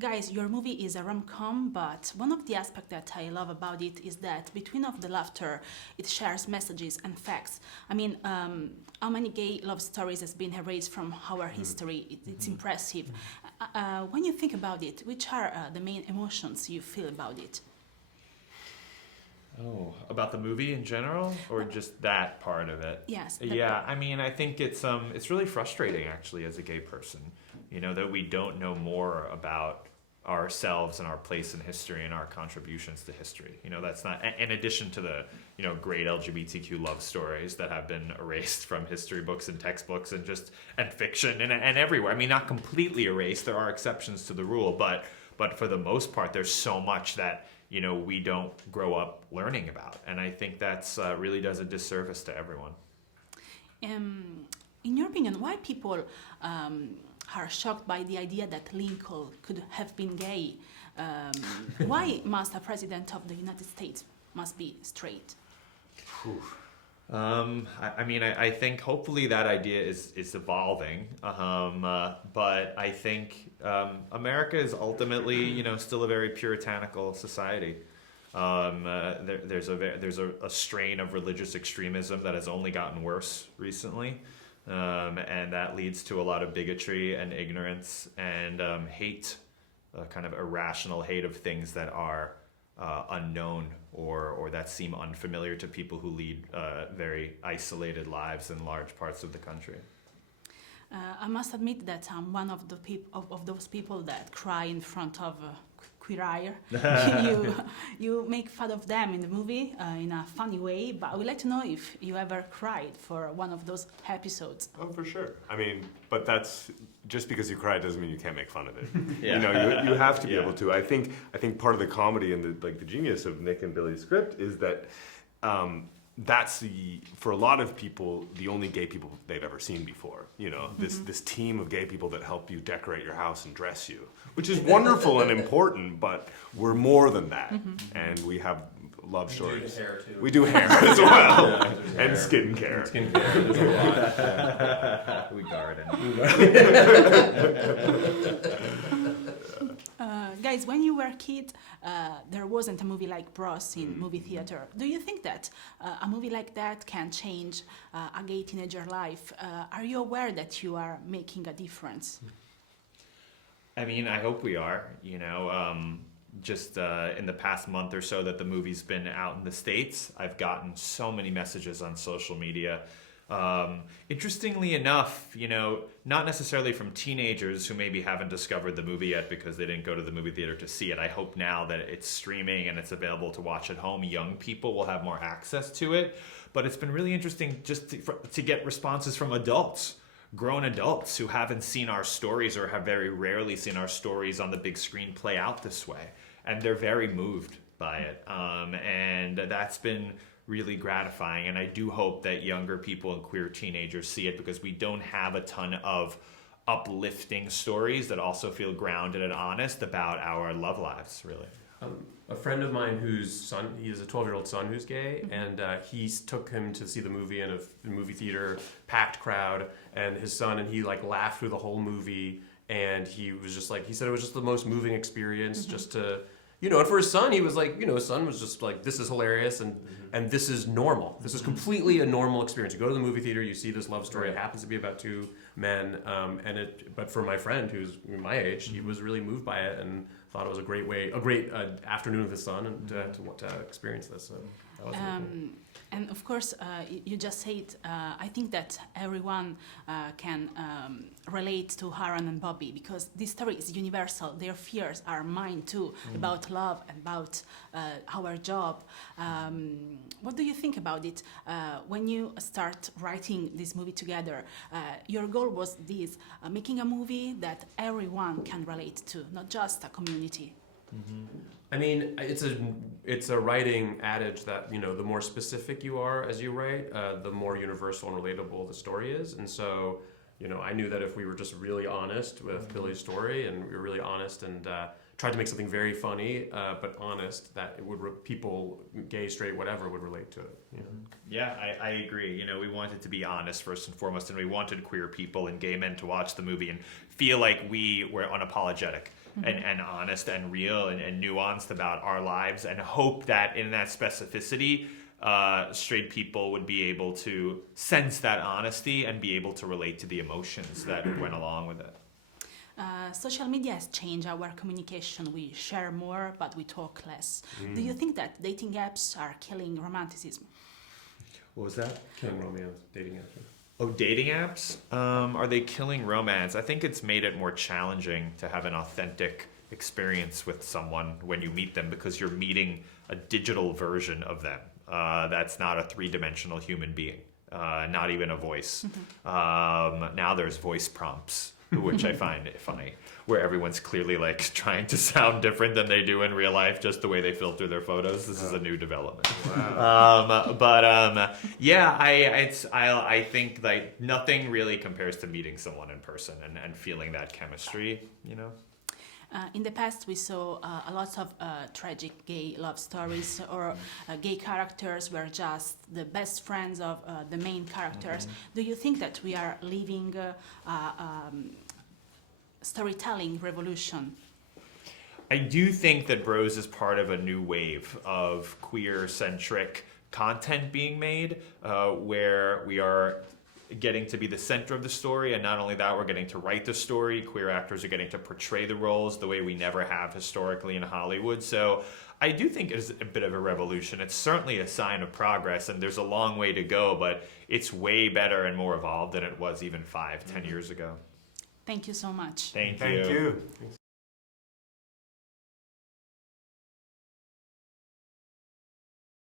Guys, your movie is a rom-com, but one of the aspects that I love about it is that between of the laughter, it shares messages and facts. I mean, how many gay love stories has been erased from our history? It's impressive. When you think about it, which are the main emotions you feel about it? Oh, about the movie in general, or just that part of it? Yes. Yeah, I mean, I think it's really frustrating actually as a gay person, that we don't know more about ourselves and our place in history and our contributions to history. That's not in addition to the great LGBTQ love stories that have been erased from history books and textbooks and fiction and everywhere. I mean, not completely erased. There are exceptions to the rule, but for the most part, there's so much that we don't grow up learning about, and I think that's really does a disservice to everyone. In your opinion, why people are shocked by the idea that Lincoln could have been gay? Why must a president of the United States must be straight? I think hopefully that idea is evolving, but I think America is ultimately, still a very puritanical society. There's a strain of religious extremism that has only gotten worse recently, and that leads to a lot of bigotry and ignorance and hate, kind of irrational hate of things that are unknown or that seem unfamiliar to people who lead very isolated lives in large parts of the country. I must admit that I'm one of those people that cry in front of queer. You make fun of them in the movie in a funny way, but I would like to know if you ever cried for one of those episodes. Oh, for sure. I mean, but that's just because you cry doesn't mean you can't make fun of it. Yeah. You have to be able to. I think part of the comedy and the genius of Nick and Billy's script is that that's for a lot of people the only gay people they've ever seen before. This team of gay people that help you decorate your house and dress you, which is wonderful and important, but we're more than that. And we have love stories. We do hair too. We do hair as well. Yeah, and skincare. Skincare, there's a lot. We garden. Guys, when you were a kid, there wasn't a movie like Bros in movie theater. Do you think that a movie like that can change a gay teenager life? Are you aware that you are making a difference? I mean, I hope we are, just in the past month or so that the movie's been out in the States, I've gotten so many messages on social media. Interestingly enough, not necessarily from teenagers who maybe haven't discovered the movie yet because they didn't go to the movie theater to see it. I hope now that it's streaming and it's available to watch at home, young people will have more access to it. But it's been really interesting just to get responses from adults. Grown adults who haven't seen our stories or have very rarely seen our stories on the big screen play out this way. And they're very moved by it. And that's been really gratifying. And I do hope that younger people and queer teenagers see it, because we don't have a ton of uplifting stories that also feel grounded and honest about our love lives, really. A friend of mine he has a 12-year-old son who's gay, and he took him to see the movie in a movie theater, packed crowd, and his son, and he laughed through the whole movie, and he was just he said it was just the most moving experience, just to, and for his son, he was his son was just this is hilarious, and this is normal. This is completely a normal experience. You go to the movie theater, you see this love story. It happens to be about two men, but for my friend who's my age, he was really moved by it and thought it was a great afternoon with his son, and to experience this. So that was really cool. And of course, you just said, I think that everyone can relate to Haran and Bobby, because this story is universal. Their fears are mine too, about love, about our job. What do you think about it? When you start writing this movie together, your goal was this, making a movie that everyone can relate to, not just a community. I mean, it's a writing adage that, the more specific you are as you write, the more universal and relatable the story is. And so you know, I knew that if we were just really honest with Billy's story, and we were really honest and tried to make something very funny, but honest, that it would people, gay, straight, whatever, would relate to it. You know? Yeah, I agree. You know, we wanted to be honest first and foremost, and we wanted queer people and gay men to watch the movie and feel like we were unapologetic and honest and real and nuanced about our lives, and hope that in that specificity, straight people would be able to sense that honesty and be able to relate to the emotions that went along with it. Social media has changed our communication. We share more, but we talk less. Do you think that dating apps are killing romanticism? What was that? Killing romance, dating apps. Oh, dating apps? Are they killing romance? I think it's made it more challenging to have an authentic experience with someone when you meet them, because you're meeting a digital version of them. That's not a three-dimensional human being, not even a voice. Now there's voice prompts, which I find funny, where everyone's clearly like trying to sound different than they do in real life, just the way they filter their photos. This is a new development. Wow. Yeah, I think like nothing really compares to meeting someone in person and feeling that chemistry, you know? In the past, we saw a lot of tragic gay love stories, or gay characters were just the best friends of the main characters. Do you think that we are living storytelling revolution? I do think that Bros is part of a new wave of queer-centric content being made, where we are getting to be the center of the story, and not only that, we're getting to write the story. Queer actors are getting to portray the roles the way we never have historically in Hollywood. So I do think it's a bit of a revolution. It's certainly a sign of progress, and there's a long way to go, but it's way better and more evolved than it was even 5-10 years ago. Thank you so much. Thank you. Thank you.